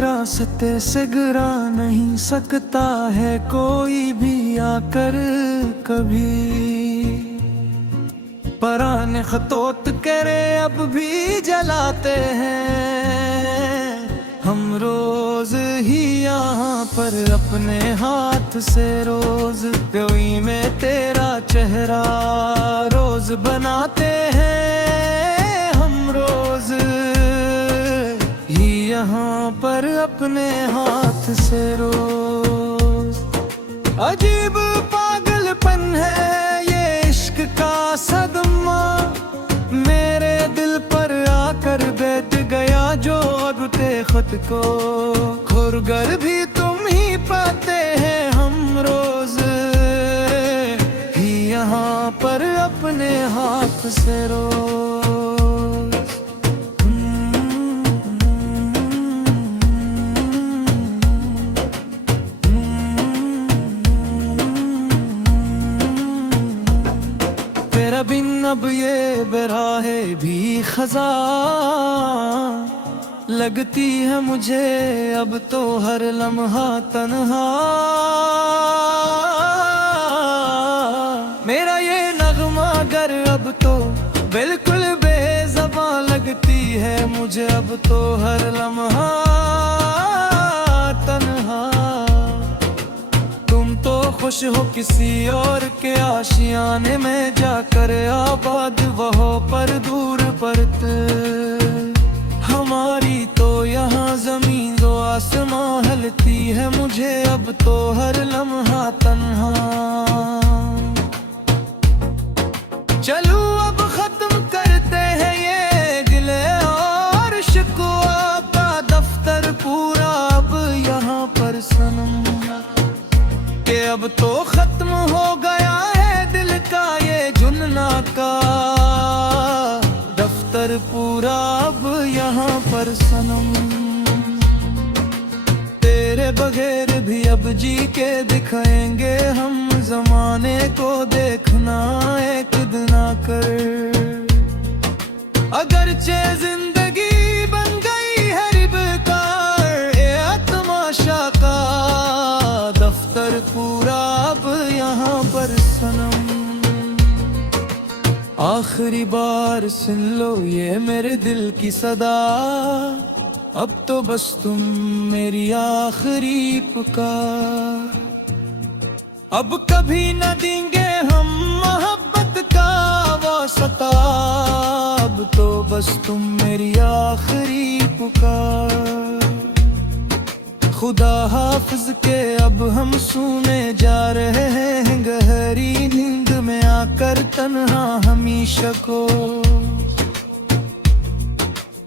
रास्ते से गिरा नहीं सकता है कोई भी आकर कभी। पराने खतोत करे अब भी जलाते हैं हम रोज ही यहाँ पर अपने हाथ से। रोज कोई में तेरा चेहरा रोज बनाते हैं हम रोज ही यहाँ पर अपने हाथ से रोज। अजीब पागलपन है ये इश्क का सदमा, मेरे दिल पर आकर बैठ गया जो अब ते खुद को। खुरगर भी तुम ही पाते हैं हम रोज ही यहाँ पर अपने हाथ से रोज। तेरा बिन अब ये बेराहे भी खज़ा लगती है मुझे अब तो हर लम्हा तन्हा। मेरा ये नगमा गर अब तो बिल्कुल बेज़बान लगती है मुझे अब तो हर लम्हा तन्हा। तुम तो खुश हो किसी और के आशियाने में जाकर आबाद वहाँ पर दूर परत। हमारी तो यहाँ जमीन दो आसमां हलती है मुझे अब तो हर लम्हा तन्हा। चलो अब खत्म करते हैं ये गिले और शिकवा का दफ्तर पूरा अब यहाँ पर सनम। कि अब तो खत्म हो गया है दिल का ये जुनना का दफ्तर पूरा अब यहाँ पर सनम। तेरे बगैर भी अब जी के दिखाएंगे हम जमाने को देखना एक दिन आकर। अगरचे जिंदगी बन गई है रिबकार ये तमाशा का दफ्तर पूरा अब यहाँ पर सनम। आखिरी बार सुन लो ये मेरे दिल की सदा, अब तो बस तुम मेरी आखिरी पुकार। अब कभी न देंगे हम मोहब्बत का वास्ता, अब तो बस तुम मेरी आखिरी पुकार। खुदा हाफिज के अब हम सोने जा रहे हैं गहरी नींद में आकर तन्हा हमेशा को।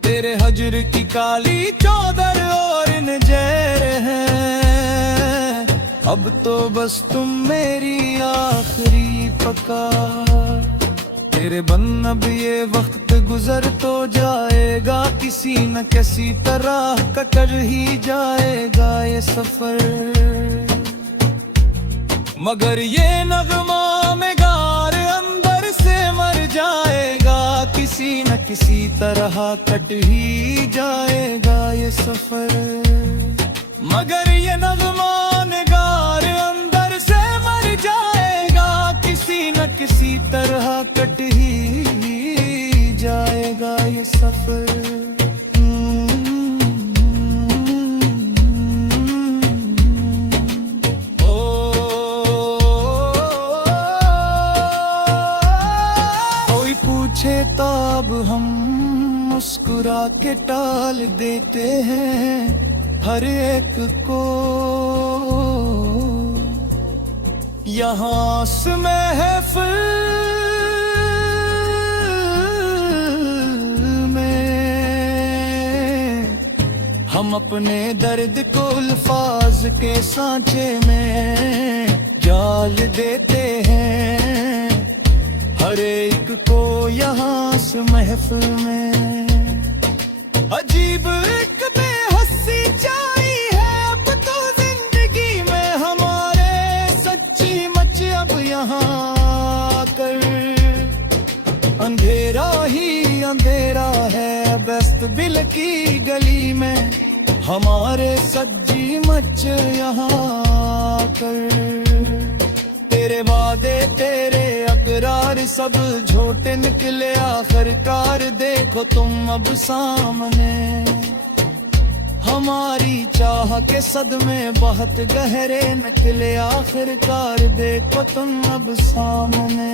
तेरे हजर की काली चौदर और इन जहर हैं, अब तो बस तुम मेरी आखिरी पुकार। तेरे बन अब ये वक्त गुजर तो जाएगा किसी न किसी तरह कटर ही जाएगा ये सफर। मगर ये नगमा में गार अंदर से मर जाएगा किसी न किसी तरह कट ही जाएगा ये सफर। मगर ये नगमा में गार अंदर से मर जाएगा किसी न किसी तरह कट ही जाएगा ये सफर। कोई पूछे तब हम मुस्कुरा के टाल देते हैं हर एक को। यहाँ से महफिल हम अपने दर्द को अल्फाज के सांचे में जाल देते हैं हर एक को यहाँ से महफिल में। अजीब एक बेहसी छाई है अब तो जिंदगी में हमारे, सच्ची मच अब यहाँ कर अंधेरा ही अंधेरा है। बेस्ट बिल की गली में हमारे सच्ची मच यहाँ कर, तेरे वादे तेरे अकरार सब झूठे निकले आखिरकार, देखो तुम अब सामने। हमारी चाह के सदमे बहुत गहरे निकले आखिरकार, देखो तुम अब सामने।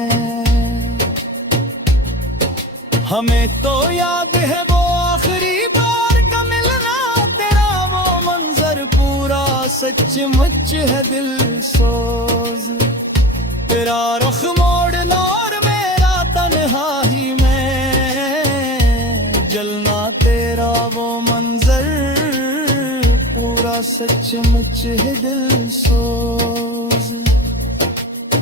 हमें तो याद है वो आखिरी बार का मिलना, तेरा वो मंजर पूरा सचमुच है दिल सोज। तेरा रुख मोड़ना और मेरा तन्हाई में जलना, तेरा वो मंजर पूरा सचमुच है दिल सोज।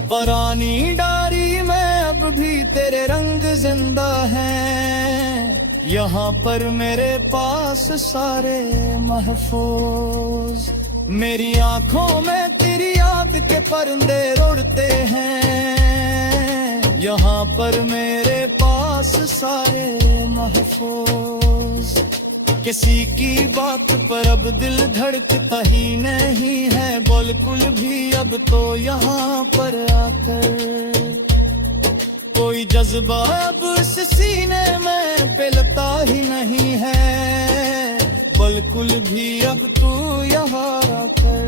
पुरानी डायरी में अब भी तेरे रंग जिंदा हैं, यहाँ पर मेरे पास सारे महफूज। मेरी आंखों में तेरी याद के परिंदे उड़ते हैं, यहाँ पर मेरे पास सारे महफूज। किसी की बात पर अब दिल धड़कता ही नहीं है बिल्कुल भी अब तो यहाँ पर आकर। कोई जज्बा अब इस सीने में पिलता ही नहीं है बिल्कुल भी अब तू यहाँ आकर।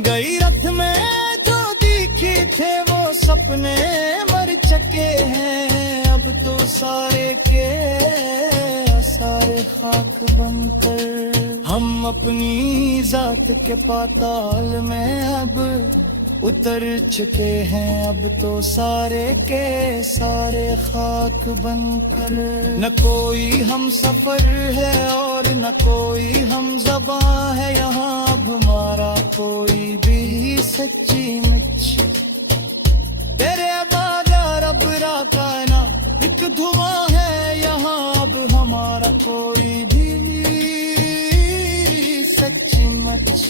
गई रात में जो दिखे थे वो सपने मर चुके हैं, अब तो सारे के सारे खाक बनकर। हम अपनी जात के पाताल में अब उतर चुके हैं, अब तो सारे के सारे खाक बनकर। न कोई हम सफर है और न कोई हम ज़बां है, यहाँ अब हमारा कोई भी सच्ची मुच। तेरे बाजार अब राकाना एक धुआं है, यहाँ अब हमारा कोई भी सच्ची मच।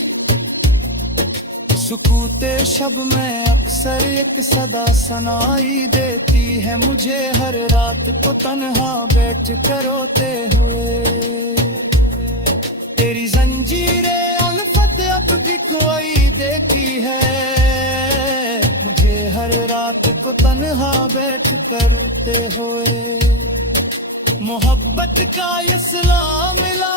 सुकूते शब में अक्सर एक सदा सुनाई देती है मुझे हर रात को तन्हा बैठ कर रोते हुए। तेरी जंजीरे उल्फत अब भी कोई देखी है, मुझे हर रात को तन्हा बैठ कर रोते हुए। मोहब्बत का ये सिला मिला।